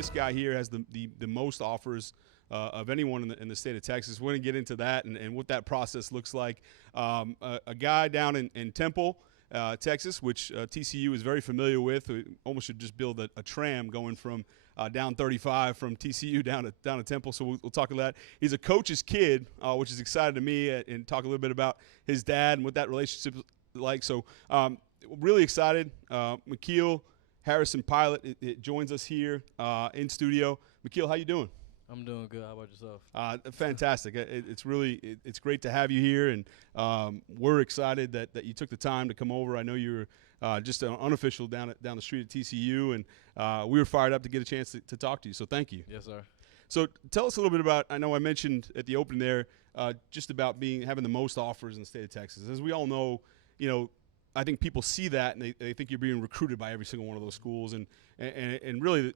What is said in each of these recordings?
this guy here has the most offers of anyone in the state of Texas. We're going to get into that and what that process looks like. A guy down in Temple, Texas, which TCU is very familiar with. We almost should just build a tram going from down 35 from TCU down to Temple. So we'll talk about that. He's a coach's kid, which is exciting to me, and talk a little bit about his dad and what that relationship is like. So really excited. Makil Harrison Pilot it joins us here in studio. Makil, how you doing? I'm doing good. How about yourself? Fantastic. It's great to have you here, and we're excited that you took the time to come over. I know you were just an unofficial down the street at TCU, and we were fired up to get a chance to talk to you. So thank you. Yes, sir. So tell us a little bit about. I know I mentioned at the opening there just about having the most offers in the state of Texas. As we all know, I think people see that and they think you're being recruited by every single one of those schools, and really,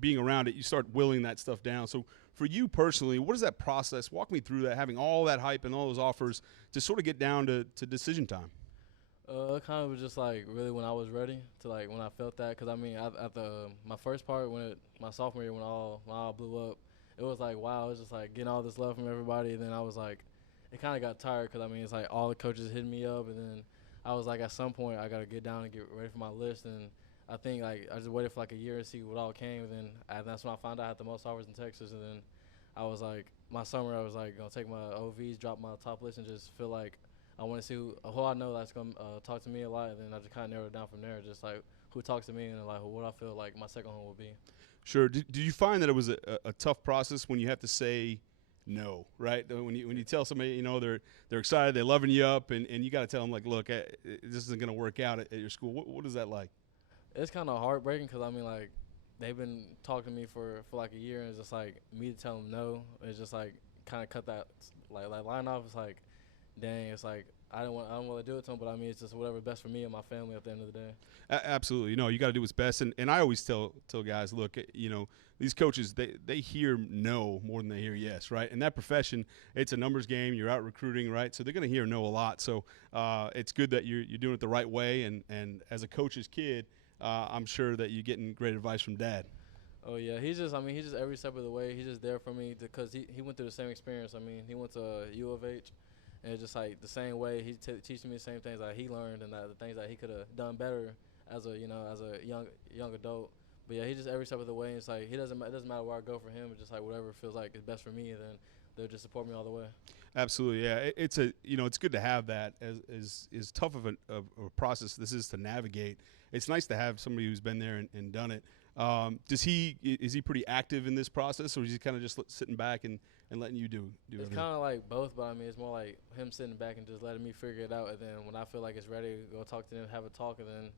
being around it, you start willing that stuff down. So for you personally, what is that process? Walk me through that, having all that hype and all those offers to sort of get down to decision time. It kind of was just like really when I was ready to when I felt that, because I mean at my first part my sophomore year when all blew up, it was like wow, it was just like getting all this love from everybody, and then I was like, it kind of got tired because I mean it's like all the coaches hitting me up, and then I was like at some point I got to get down and get ready for my list, and I think I just waited for a year to see what all came, and then that's when I found out I had the most offers in Texas, and then I was like my summer I was like gonna take my OVs, drop my top list, and just feel like I want to see who I know that's gonna talk to me a lot, and then I just kind of narrowed it down from there, just like who talks to me and like what I feel like my second home will be. Sure. Did you find that it was a tough process when you have to say no, right? When you tell somebody, they're excited, they're loving you up, and you got to tell them like, look, this isn't going to work out at your school. What is that like? It's kind of heartbreaking because I mean they've been talking to me for like a year, and it's just like me to tell them no. It's just like kind of cut that line off. It's like, dang, it's like I don't want to do it to them, but I mean it's just whatever best for me and my family at the end of the day. Absolutely, you got to do what's best, and I always tell guys, look, these coaches they hear no more than they hear yes, right? In that profession, it's a numbers game. You're out recruiting, right? So they're going to hear no a lot. So it's good that you're doing it the right way, and as a coach's kid, I'm sure that you're getting great advice from Dad. Oh yeah, he's just every step of the way. He's just there for me because he went through the same experience. I mean, he went to U of H. And it's just like the same way he's teaching me the same things that he learned and the things that he could have done better as a young adult. But yeah, he just every step of the way. And it's like it doesn't matter where I go for him. It's just like whatever feels like is best for me, and then they'll just support me all the way. Absolutely, yeah. It's good to have that as tough of a process this is to navigate. It's nice to have somebody who's been there and done it. Is he pretty active in this process, or is he kind of just sitting back and letting you do It's everything? kind of like both, but I mean it's more like him sitting back and just letting me figure it out, and then when I feel like it's ready, go talk to them, have a talk, and then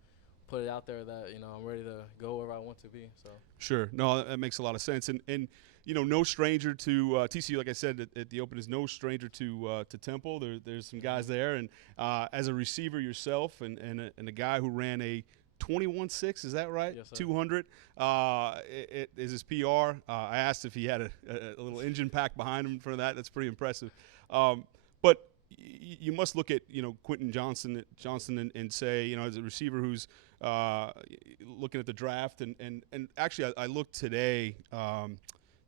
put it out there that I'm ready to go wherever I want to be. So Sure, no, that makes a lot of sense, and no stranger to TCU. Like I said at the open, is no stranger to Temple. There's some guys there, and as a receiver yourself, and a guy who ran a 21.6, is that right? Yes, sir. 200 it is his PR. I asked if he had a little engine pack behind him for that. That's pretty impressive. But you must look at Quentin Johnson and say as a receiver who's looking at the draft and actually I looked today.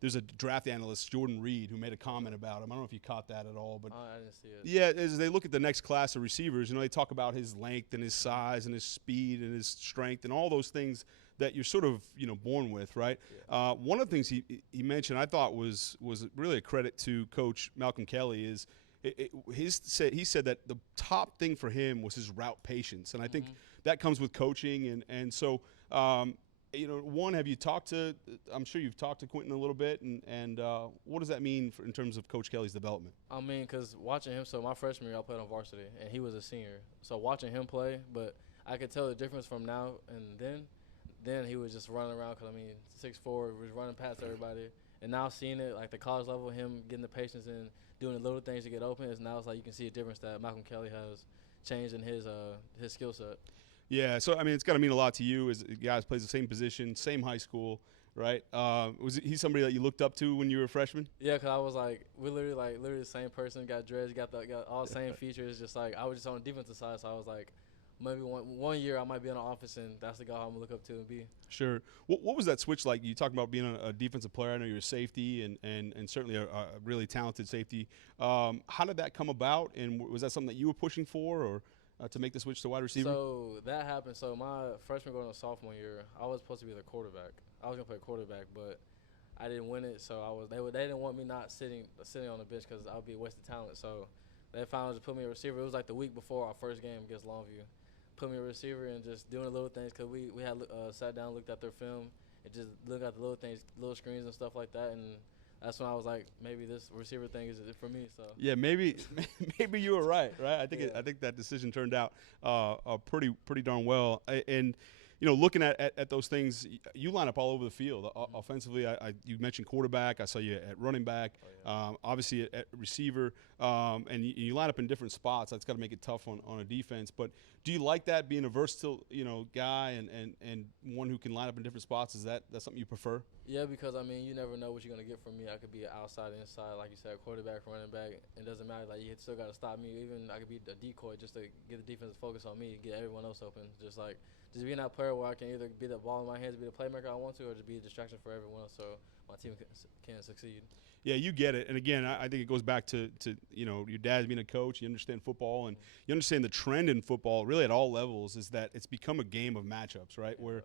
There's a draft analyst, Jordan Reed, who made a comment about him. I don't know if you caught that at all, but I didn't see it. yeah, as they look at the next class of receivers, they talk about his length and his size and his speed and his strength and all those things that you're sort of born with, right? Yeah. One of the things he mentioned I thought was really a credit to Coach Malcolm Kelly is he said that the top thing for him was his route patience, and I think that comes with coaching and so. One, have you talked to – I'm sure you've talked to Quentin a little bit, and what does that mean in terms of Coach Kelly's development? I mean, because watching him – so my freshman year I played on varsity, and he was a senior. So watching him play, but I could tell the difference from now and then. Then he was just running around because, 6'4", was running past everybody. And now seeing it, like the college level, him getting the patience and doing the little things to get open, now it's like you can see a difference that Malcolm Kelly has changed in his skill set. Yeah, so it's got to mean a lot to you as a guy who plays the same position, same high school, right? Was he somebody that you looked up to when you were a freshman? Yeah, because I was we're literally the same person, got dreads, got all the same features. Just like I was just on the defensive side, so I was like, maybe one year I might be in the office, and that's the guy I'm gonna look up to and be. Sure. What was that switch like? You talked about being a defensive player. I know you're a safety and certainly a really talented safety. How did that come about? And was that something that you were pushing for, or to make the switch to wide receiver? So that happened. So my freshman going to sophomore year, I was supposed to be the quarterback. I was gonna play quarterback, but I didn't win it. So they didn't want me not sitting on the bench because I would be a waste of talent. So they finally just put me a receiver. It was like the week before our first game against Longview. Put me a receiver and just doing the little things because we had sat down, looked at their film, and just looked at the little things, little screens and stuff like that. And that's when I was like, maybe this receiver thing is it for me. So yeah, maybe you were right. I think Yeah. I think that decision turned out pretty darn well. And looking at those things, you line up all over the field. Offensively, you mentioned quarterback. I saw you at running back, obviously at receiver, and you line up in different spots. That's got to make it tough on a defense. But do you like that, being a versatile guy and one who can line up in different spots? Is that something you prefer? Yeah, because I mean, you never know what you're gonna get from me. I could be outside, inside, like you said, quarterback, running back. It doesn't matter. Like you still gotta stop me. Even I could be a decoy just to get the defense to focus on me, get everyone else open. Just being that player where I can either be the ball in my hands, be the playmaker I want to, or just be a distraction for everyone else so my team can succeed. Yeah, you get it. And again, I think it goes back to your dad being a coach. You understand football, and you understand the trend in football, really at all levels, is that it's become a game of matchups, right? Where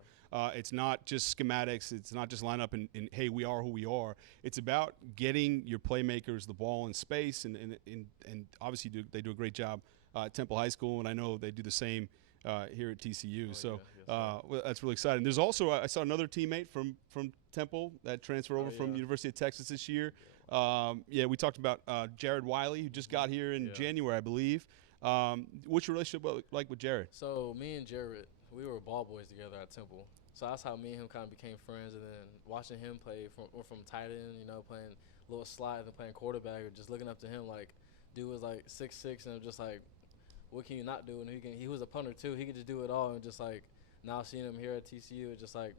it's not just schematics, it's not just line up and hey, we are who we are. It's about getting your playmakers the ball in space, and obviously they do a great job at Temple High School, and I know they do the same here at TCU. Well, that's really exciting. There's also I saw another teammate from Temple that transferred over from University of Texas this year. We talked about Jared Wiley, who just got here in January, I believe. What's your relationship like with Jared? So me and Jared, we were ball boys together at Temple. So that's how me and him kind of became friends. And then watching him play from tight end, playing little slides and playing quarterback, or just looking up to him, like dude was like 6'6", and just like, what can you not do? And he was a punter too. He could just do it all. And just like now seeing him here at TCU, it's just like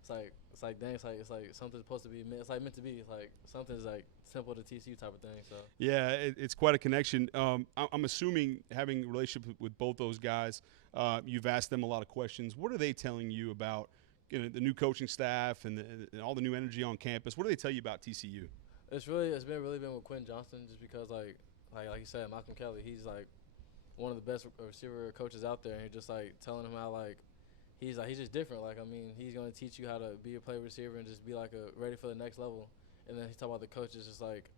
it's like dang, it's like something's supposed to be meant to be. It's like something's like simple to TCU type of thing. So yeah, it's quite a connection. I'm assuming, having a relationship with both those guys, you've asked them a lot of questions. What are they telling you about the new coaching staff and all the new energy on campus? What do they tell you about TCU? It's been with Quentin Johnston, just because like you said, Malcolm Kelly, he's like one of the best receiver coaches out there, and he's just like telling him how he's just different. Like, I mean, he's gonna teach you how to be a play receiver and just be like ready for the next level. And then he's talking about the coaches, just like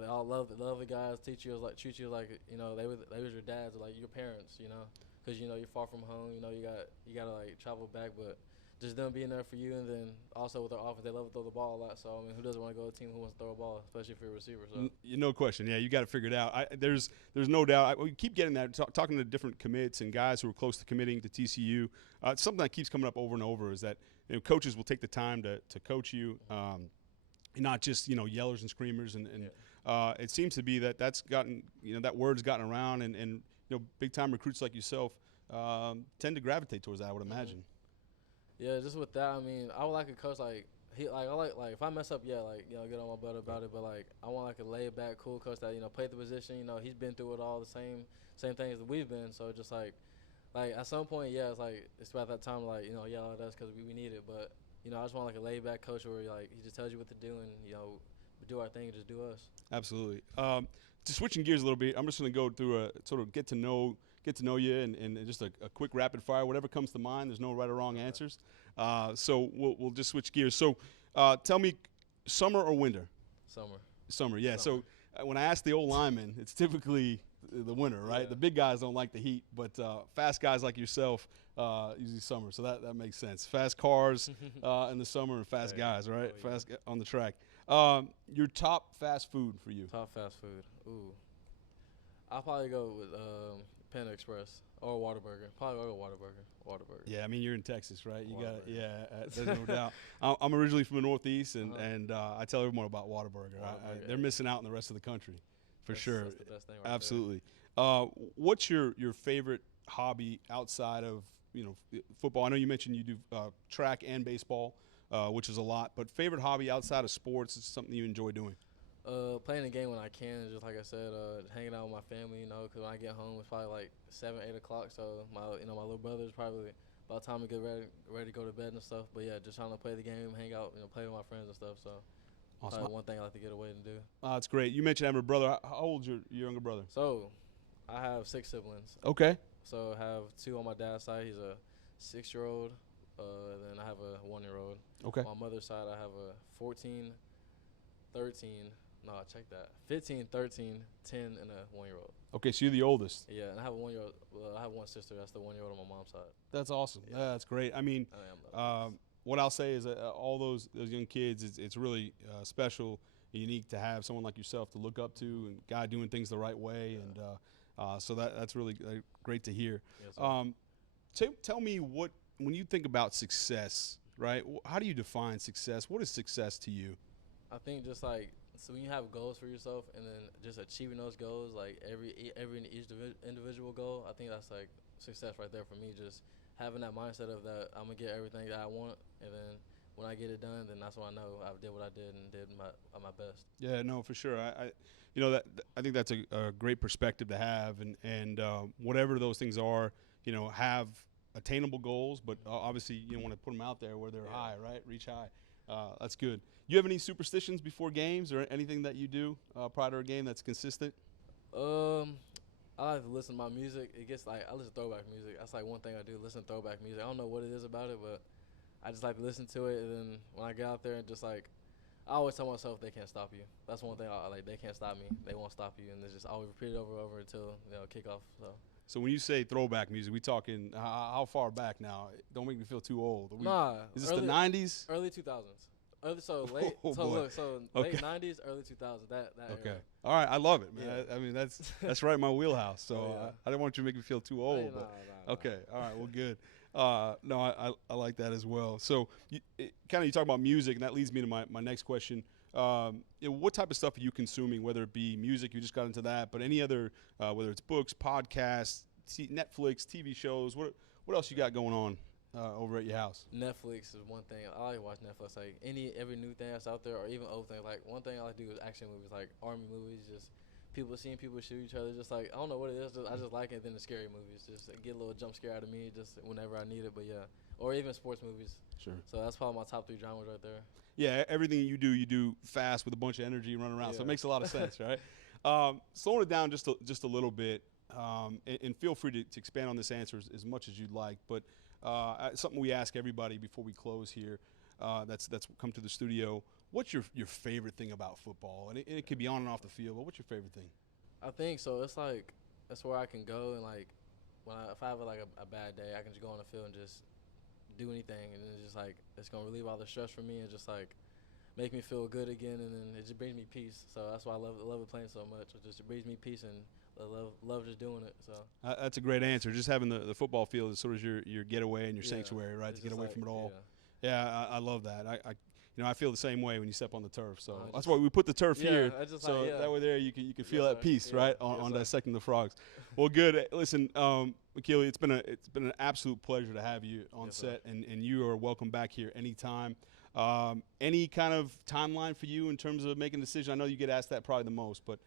they all love the guys, treat you like they was your dads or like your parents, because you're far from home, you gotta like travel back, but just them being there for you. And then also with their offense, they love to throw the ball a lot. So I mean, who doesn't want to go to a team who wants to throw a ball, especially if you're a receiver? So no question. Yeah, you got to figure it out. There's no doubt. We keep getting that, talking to different commits and guys who are close to committing to TCU. Something that keeps coming up over and over is that coaches will take the time to coach you, not just yellers and screamers. And it seems to be that's gotten that word's gotten around, and big time recruits like yourself tend to gravitate towards that, I would imagine. Yeah, just with that, I mean, I would like a coach I like if I mess up, get on my butt about it, but like I want like a laid back, cool coach that played the position. He's been through it all, the same things that we've been. So just like at some point, it's like it's about that time, yell at us because we need it. But I just want like a laid back coach where he just tells you what to do, and we do our thing and just do us. Absolutely. Just switching gears a little bit, I'm just going to go through a sort of get to know you and just a quick rapid fire, whatever comes to mind. There's no right or wrong answers. So we'll just switch gears. So tell me, summer or winter? Summer, yeah. Summer. So when I ask the old lineman, it's typically the winter, right? Yeah. The big guys don't like the heat, but fast guys like yourself usually summer. So that makes sense. Fast cars in the summer and fast guys, right? Oh, yeah. Fast on the track. Your top fast food for you? Top fast food. Ooh. I'll probably go with Panda Express or Whataburger. Probably go Whataburger. Yeah, I mean, you're in Texas, right? You got there's no doubt. I'm originally from the Northeast, and I tell everyone about Whataburger. They're missing out in the rest of the country, for sure. That's the best thing right Absolutely. What's your favorite hobby outside of football? I know you mentioned you do track and baseball, which is a lot. But favorite hobby outside of sports is something you enjoy doing? Playing the game when I can, just like I said, hanging out with my family, you know, because when I get home, it's probably like 7, 8 o'clock. So my little brother's probably about time to get ready to go to bed and stuff. But yeah, just trying to play the game, hang out, play with my friends and stuff. So Awesome. probably one thing I like to get away and do. That's great. You mentioned having a brother. How old's your younger brother? So I have 6 siblings. Okay. So I have 2 on my dad's side. He's a 6-year-old. And then I have a 1-year-old. Okay. On my mother's side, I have a 14, 13. No, check that. 15, 13, 10, and a 1-year-old. Okay, so you're the oldest. Yeah, and I have a 1-year-old. Well, I have one sister. That's the 1-year-old on my mom's side. That's awesome. Yeah. That's great. I mean, what I'll say is all those young kids, it's really special and unique to have someone like yourself to look up to and guy doing things the right way. Yeah. And so that's really great to hear. Yes, tell me when you think about success, right, how do you define success? What is success to you? I think just like, so when you have goals for yourself and then just achieving those goals, like each individual goal, I think that's like success right there for me. Just having that mindset of that I'm gonna get everything that I want, and then when I get it done, then that's when I know I did what I did and did my best. Yeah, no, for sure. I think that's a great perspective to have, and whatever those things are, have attainable goals, but obviously you want to put them out there where they're high, right? Reach high. That's good. You have any superstitions before games or anything that you do prior to a game that's consistent? I like to listen to my music. It gets like, I listen to throwback music. That's like one thing I do, listen to throwback music. I don't know what it is about it, but I just like to listen to it. And then when I get out there and just like, I always tell myself they can't stop you. That's one thing I like. They can't stop me. They won't stop you. And it's just always repeat it over and over until, kickoff. So when you say throwback music, we talking how far back now? Don't make me feel too old. Is this the 90s? Early 2000s. Late 90s, early 2000s. That okay. Era. All right, I love it, man. Yeah. I mean, that's right in my wheelhouse. So I didn't want you to make me feel too old. No. Okay. All right. Well, good. No, I like that as well. So you talk about music, and that leads me to my next question. What type of stuff are you consuming? Whether it be music, you just got into that, but any other, whether it's books, podcasts, Netflix, TV shows. What else you got going on over at your house? Netflix is one thing. I like to watch Netflix. Like every new thing that's out there, or even old things. Like one thing I like to do is action movies, like army movies. Just seeing people shoot each other. Just like, I don't know what it is. I just like it. Then the scary movies, just get a little jump scare out of me, just whenever I need it. But yeah, or even sports movies. Sure. So that's probably my top 3 genres right there. Yeah, everything you do fast with a bunch of energy running around. Yeah. So it makes a lot of sense, right? Slowing it down just a little bit, and feel free to expand on this answer as much as you'd like. But something we ask everybody before we close here, that's come to the studio. What's your favorite thing about football? And it could be on and off the field, but what's your favorite thing? I think so. It's like that's where I can go and like if I have like a bad day, I can just go on the field and just do anything, and it's just like it's gonna relieve all the stress from me and just like make me feel good again, and then it just brings me peace. So that's why I love it playing so much. It just brings me peace, and I love just doing it. So that's a great answer. Just having the football field is sort of your getaway and your sanctuary, right? To get away from it all. Yeah, I love that. I feel the same way when you step on the turf. So that's why we put the turf here. So that way there you can feel that peace, right? On Dissecting the Frogs. Well, good. Listen, Makil, it's been an absolute pleasure to have you on set, and you are welcome back here anytime. Any kind of timeline for you in terms of making a decision? I know you get asked that probably the most, but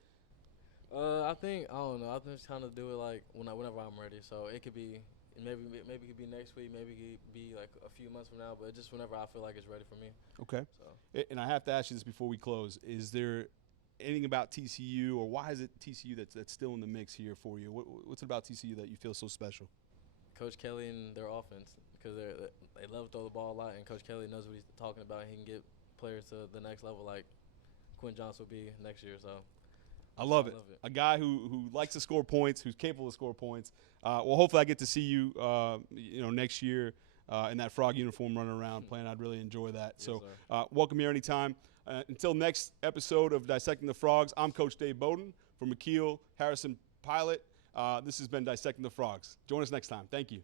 I don't know. I just kind of do it like whenever I'm ready. So it could be maybe it could be next week, maybe it could be like a few months from now, but just whenever I feel like it's ready for me. Okay. So. And I have to ask you this before we close: is there anything about TCU, or why is it TCU that's still in the mix here for you? What's it about TCU that you feel so special? Coach Kelly and their offense, because they love to throw the ball a lot, and Coach Kelly knows what he's talking about. He can get players to the next level like Quinn Johnson will be next year. So I love it. A guy who likes to score points, who's capable of scoring points. Well, hopefully I get to see you, next year in that Frog uniform running around playing. I'd really enjoy that. Yes, so welcome here anytime. Until next episode of Dissecting the Frogs, I'm Coach Dave Beaudin for Makil, Harrison Pilot. This has been Dissecting the Frogs. Join us next time. Thank you.